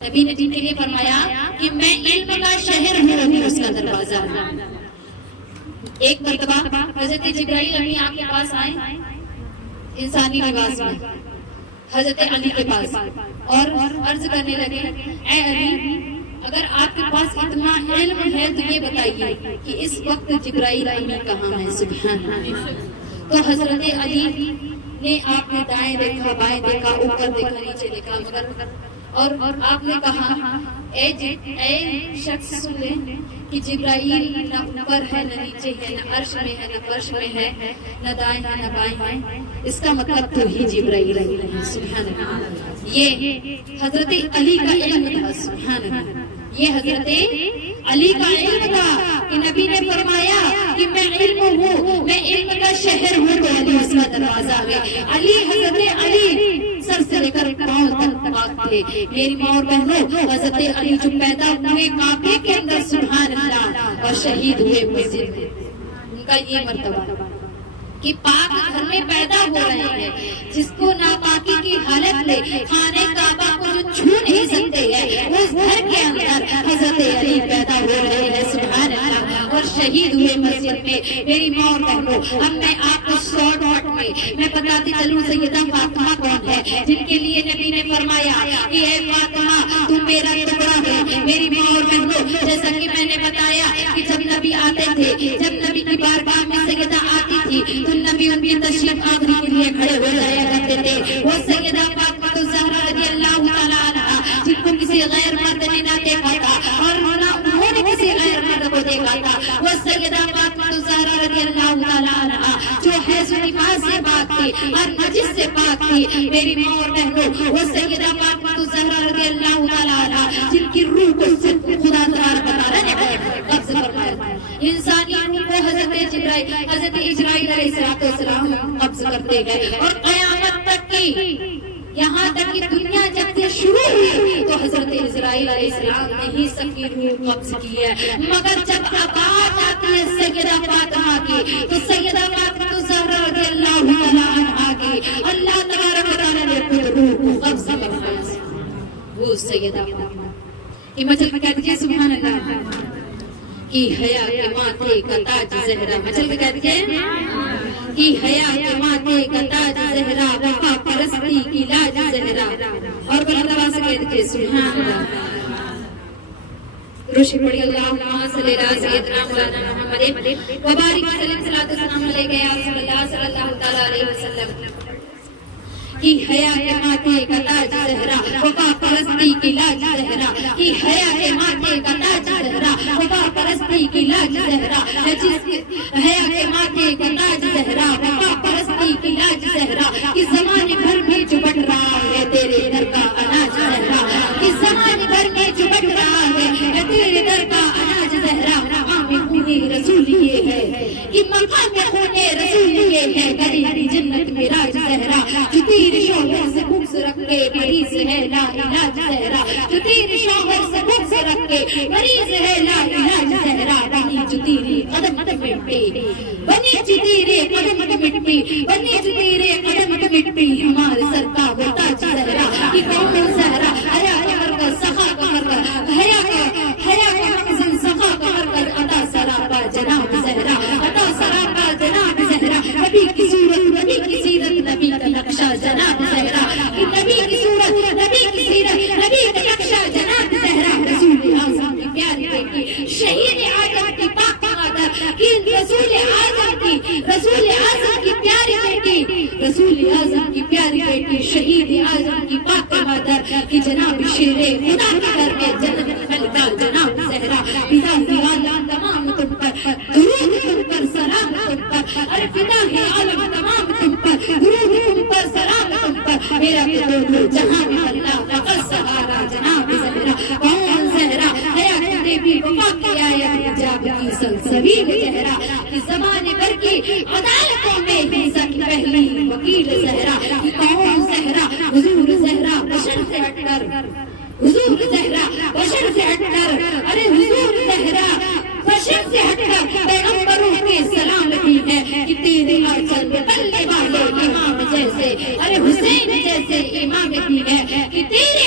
نبی نے جن کے لیے فرمایا کہ میں علم کا شہر ہوں، اس کا دروازہ ہوں۔ ایک مرتبہ حضرت جبرائیل امین آپ کے پاس آئے انسانی لباس میں، حضرت علی کے پاس، اور عرض کرنے لگے اے علی اگر آپ کے پاس اتنا علم ہے تو یہ بتائیے کہ اس وقت جبرائیل امین کہاں ہے؟ سبحان اللہ۔ تو حضرت علی نے آپ نے دائیں دیکھا، بائیں دیکھا، اوپر دیکھا، نیچے دیکھا، مگر اور آپ نے کہا اے شخص سن لے کہ جبرائیل نہ اوپر ہے، نہ نیچے ہے، نہ عرش میں ہے، نہ فرش میں ہے، نہ دائیں ہے، نہ بائیں ہے، اس کا مطلب تو ہی جبرائیل ہے۔ سبحان اللہ۔ یہ حضرت علی کا علم تھا۔ سبحان اللہ۔ یہ حضرت علی کا علم تھا کہ نبی نے فرمایا کہ میں علم ہوں، میں علم کا شہر ہوں، تو علی اس کا دروازہ ہے۔ علی حضرت علی سر سے لے کر پاؤں تک پاک تھے۔ میری ماں اور بہنوں، حضرت علی جو پیدا ہوئے کعبے کے اندر، سبحان اللہ، اور شہید ہوئے مسجد میں، ان کا یہ مرتبہ کہ پاک گھر میں پیدا ہو رہے ہیں، جس کو ناپاکی کی حالت میں خانے کعبہ کو جو چھو نہیں سکتے ہیں، اس گھر کے اندر حضرت علی پیدا ہو رہے ہیں، سبحان اللہ، اور شہید ہوئے مسجد میں۔ میری ماں اور بہنوں، اب میں آپ کو شارٹ میں بتاتی چلوں سیدہ فاطمہ کون ہے، جن کے لیے نبی نے فرمایا کہ اے فاطمہ تم میرا ٹکڑا ہے۔ میری ماں اور بہنوں، جیسا کہ میں نے بتایا کہ جب نبی آتے تھے، جب نبی کی بارگاہ میں سیدہ آتی تھی تو نبی ان کی تشریف آوری کے لیے کھڑے ہو جایا کرتے تھے۔ وہ سیدہ فاطمہ الزہرا رضی اللہ تعالیٰ عنہا، جن کو کسی غیر مرد نے نہ دیکھا تھا اور نہ انہوں نے کسی غیر مرد کو دیکھا تھا، وہ سیدہ فاطمہ الزہرا رضی اللہ تعالیٰ عنہا جو حیض و نفاس سے پاک تھی اور نجس سے پاک تھی۔ میری ماں اور بہنوں، وہ سیدہ فاطمہ الزہرا رضی اللہ تعالیٰ عنہا جن کی روح کو صرف خدا تبارک و تعالیٰ نے قبض فرمایا۔ انسانی روح کو حضرت اسرائیل علیہ السلام قبض کرتے ہیں، اور قیامت تک کی، یہاں تک کہ دنیا جب سے شروع ہوئی تو حضرت اسرائیل علیہ السلام نے ہی سب کی روح قبض کی ہے، مگر جب بات آتی ہے سیدہ فاطمہ کی تو سیدہ فاطمہ الزہرا رضی اللہ تعالیٰ عنہا کی اللہ تبارک و تعالیٰ نے خود روح کو قبض فرمایا۔ وہ سیدہ فاطمہ کہ مچل میں کہہ دیجیے سبحان اللہ، کی حیا کے ماتھے کا تاج زہرا، مچل میں کہہ دیجیے کی حیا کے ماتھے کا تاج زہرا، وفا پرستی کی لاج زہرا، اور بلند آواز سے کہہ دیجیے سبحان اللہ۔ روشی پڑھی اللہم صلی اللہ سیدنا مولانا محمد وبارک وسلم صلاۃ السلام علیہ یا رسول اللہ صلی اللہ تعالیٰ علیہ وسلم۔ کی حیا کے ماتھے کا تاج زہرا، وفا پرستی کی لاج زہرا، کی حیا کے ماتھے کا تاج زہرا، وفا پرستی کی لاج زہرا، جس حیا کے ماتھے کا تاج زہرا، وفا پرستی کی لاج زہرا، کہ زمانے بھر میں چپٹ رہا ہے تیرے در کا اناج زہرا، کہ زمانے بھر میں چپٹ رہا ہے تیرے در کا اناج زہرا۔ مقام خون رسول یہ ہے کہ مقام خون رسول یہ ہے، گلی جنت میں راج زہرا، جو تیرے شوہر سے بغض رکھ کے مریض ہے لا علاج زہرا، جو تیرے شوہر سے بغض رکھ کے مریض ہے لا علاج زہرا، بنی جو تیرے قدم مٹی، بنی جو تیرے قدم مٹی، بنی جو تیرے قدم مٹی، ہمارے سر کا وہ تاج زہرا، کہ کون زہرا حیا کا مرکز، سخا کا مرکز، حیا کا مخزن، سخا کا مرکز، عطا سراپا جناب زہرا، عطا سراپا جناب زہرا، نبی کی صورت، نبی کی سیرت، نبی کا نقشہ جناب زہرا، کہ نبی کی صورت، نبی کی سیرت، نبی کا نقشہ جناب زہرا، رسول اعظم کی پیاری بیٹی، شہید اعظم کی پاک مادر، کہ رسول اعظم کی پیاری بیٹی، رسول اعظم کی پیاری بیٹی، شہید اعظم کی پاک مادر، کہ جناب شیر خدا کے گھر میں جنت ملکہ جناب زہرا، فدا ہے عالم تمام تم پر، درود تم پر، سلام تم پر، ارے فدا ہے عالم تمام تم پر، درود تم پر، سلام تم پر، میرا تو جہاں میں اللہ فقط سہارا جناب زہرا، کون زہرا حیا نے بھی وفا کیا ہے حجاب کی سلسبیل زہرا، کہ زمانے بھر کی عدالتوں میں حصہ کی پہلی وکیل زہرا، کہ کون زہرا حضور زہرا بشر سے ہٹ کر، حضور زہرا بشر سے ہٹ کر، ارے حضور زہرا بشر سے ہٹ کر پیغمبروں کے سلامتی ہے، کہ تیرے آنچل میں پلنے والے امام جیسے، ارے حسین جیسے امام بھی ہے، کہ تیرے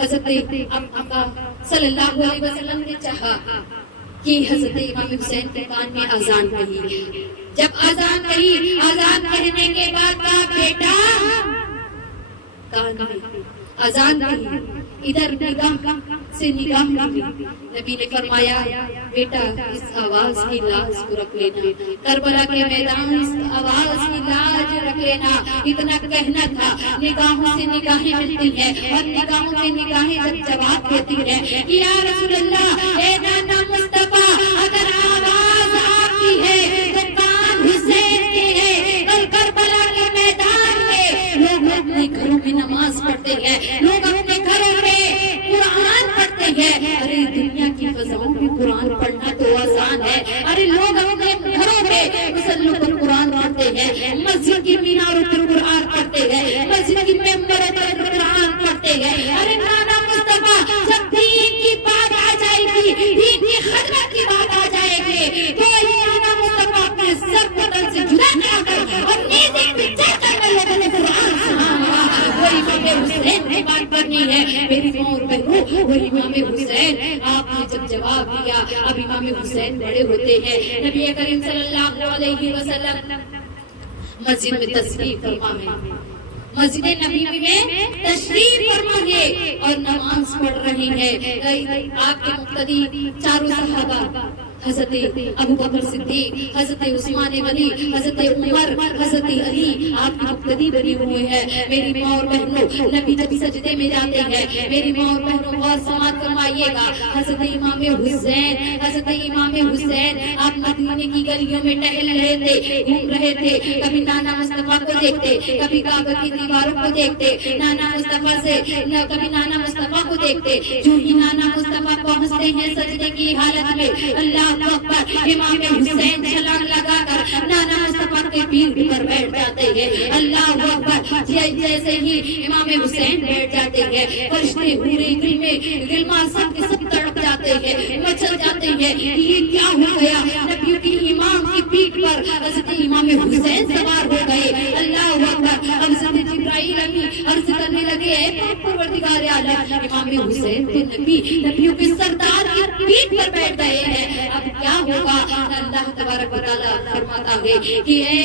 حضرت آقا صلی اللہ علیہ وسلم نے چاہا کہ حضرت امام حسین کے کان میں اذان کہی. جب اذان کہی، اذان کہنے کے بعد کہا بیٹا، کان میں اذان کہی، ادھر نگاہ سے نگاہ ملی. نبی نے فرمایا بیٹا اس آواز کی لاز کو رکھ لینا، کربلا کے میدان اس آواز کی لاز رکھ لینا. اتنا کہنا تھا. نگاہوں سے نگاہیں ملتی ہیں اور نگاہوں سے نگاہیں جب جواب دیتی ہیں کہ یا رسول اللہ، اے نانا مصطفیٰ، اگر آواز آپ کی ہے تو کان حسین کے ہے. کل کربلا کے میدان میں لوگ اپنے گھروں میں نماز پڑھتے ہیں، لوگ اپنے گھروں میں قرآن پڑھتے ہیں. ارے دنیا کی فضاؤں میں قرآن پڑھنا تو آسان ہے. ارے لوگ اپنے گھروں میں مسلوں پر قرآن پڑھتے ہیں، مسجد کی میناروں پر قرآن پڑھتے ہیں، مسجد کی ممبروں پر قرآن پڑھتے ہیں. ارے نانا مصطفیٰ، جب دین کی بات آ جائے گی، دین کی خدمت کی بات آ جائے گی، تو نانا مصطفیٰ اپنے سر بدن سے جدا کرا کر اور نیزے پہ چڑھ کر میں لوگوں نے قرآن سنا ہوگا. وہی امام حسین نے بات کرنی ہے. میری ماں اور بہنوں، وہی امام حسین. آپ نے جب جواب دیا، اب امام حسین بڑے ہوتے ہیں. نبی کریم صلی اللہ علیہ وسلم مسجد میں تشریف فرما ہے، مسجد نبوی میں تشریف فرما ہے اور نماز پڑھ رہی ہے. آپ کے مقتدی چاروں صحابہ، حضرت ابو بکر صدیق، حضرت عثمان غنی، حضرت عمر، حضرت علی آپ کی مقتدی بنی ہوئے ہیں. میری ماں اور بہنوں، نبی جب سجدے میں جاتے ہیں، میری ماں اور بہنوں غور سماعت فرمائیے گا. حضرت امام حسین، حضرت امام حسین آپ مدینے کی گلیوں میں ٹہل رہے تھے، گھوم رہے تھے. کبھی نانا مصطفیٰ کو دیکھتے، کبھی کعبہ کی دیواروں کو دیکھتے، نانا مصطفیٰ سے کبھی نانا مصطفیٰ کو دیکھتے. جو ہی نانا مصطفیٰ پہنچتے ہیں سجدے کی حالت میں، اللہ اکبر، امام حسین چھلانگ لگا کر نانا مصطفیٰ کے پیٹھ پر بیٹھ جاتے ہیں. اللہ اکبر. جیسے ہی امام حسین بیٹھ جاتے ہیں، فرشتے حورے غلمان سب کے سب تڑپ جاتے ہیں، مچل جاتے ہیں. یہ کیا ہو گیا؟ نبیوں کی امام کی پیٹھ پر حضرت امام حسین سوار ہو گئے. اللہ اکبر. حضرت جبرائیل امین عرض کرنے لگے، اے پروردگار عالم، امام حسین تو نبیوں کے سردار کی پیٹھ پر بیٹھ گئے ہیں، اب کیا ہوگا؟ اللہ تبارک و تعالیٰ فرماتا ہے کہ اے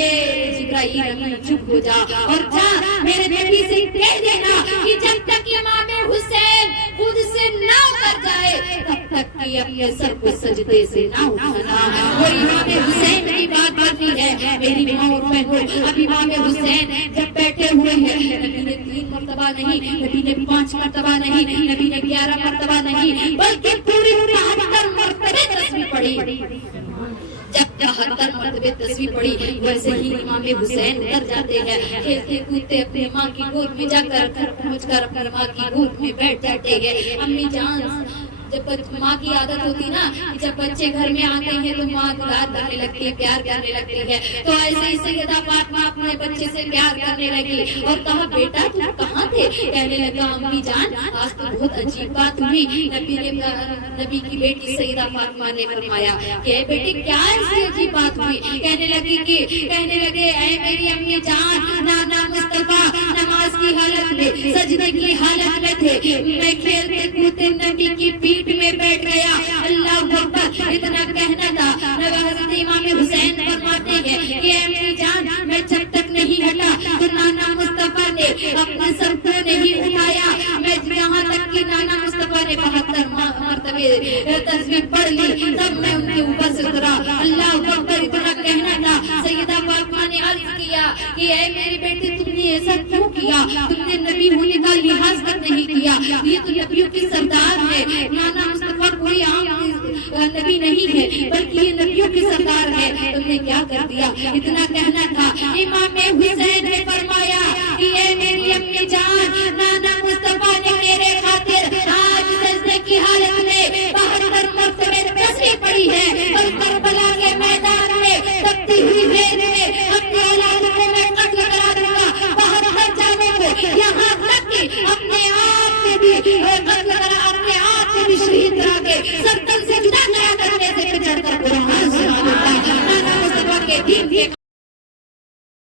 جبرائیل امین چپ ہو جا اور جا میرے نبی سے کہہ دینا کہ جب تک امام حسین خود سے نہ اتر جائے تب تک کہ اپنے سر کو سجدے سے نہ اٹھانا. وہ امام حسین کی بات کرتی ہے. میری ماں اور بہنوں، اب امام حسین جب بیٹھے ہوئے ہیں، نبی نے 3 مرتبہ نہیں، نبی نے 5 مرتبہ نہیں، نبی نے 11 مرتبہ نہیں، بلکہ پوری 73 مرتبہ تسبیح پڑھی. جب 73 مرتبہ تسبیح پڑھی، ویسے ہی امام حسین اتر جاتے ہیں، کھیلتے کودتے اپنے ماں کی گود میں جا کر گھر پہنچ کر اپنی ماں کی گود میں بیٹھ جاتے ہیں. امی جان، جب ماں کی عادت ہوتی نا، جب بچے گھر میں آتے ہیں تو ماں دلال کرنے لگتی ہے، پیار کرنے لگتی ہے. تو ایسے ہی سیدہ فاطمہ اپنے بچے سے پیار کرنے لگی اور کہا بیٹا تم کہاں تھے؟ کہنے لگا امی جان آج تو بہت عجیب بات ہوئی. نبی کی بیٹی سیدہ فاطمہ نے فرمایا کہ اے بیٹے کیا ایسی عجیب بات ہوئی؟ کہنے لگے اے میری امی جان، نانا مصطفیٰ نماز کی حالت میں، سجدے کی حالت میں تھے، میں کھیلتے کودتے نبی کی پیٹھ میں بیٹھ گیا. اللہ اکبر. اتنا کہنا تھا. حضرت امام حسین فرماتے ہیں کہ امی جان میں جب تک نہیں ہٹا تو نانا مصطفیٰ نے اپنے سر کو نہیں اٹھایا. میں یہاں تک کہ نانا مصطفیٰ نے 72 مرتبہ تسبیح پڑھ لی، تب میں ان کے اوپر سے اترا. اللہ اکبر. اتنا کہنا تھا. سیدہ فاطمہ نے عرض کیا کہ اے میری بیٹی تم نے ایسا کیوں کیا؟ تم نے نبی ہونے کا لحاظ تک نہیں کیا. یہ تو نبیوں کی سردار ہے. نانا مصطفیٰ کوئی عام نبی نہیں ہے بلکہ یہ نبیوں کی سردار ہے. تم نے کیا کر دیا؟ اتنا کہنا تھا. امام حسین نے فرمایا کہ اے میری امی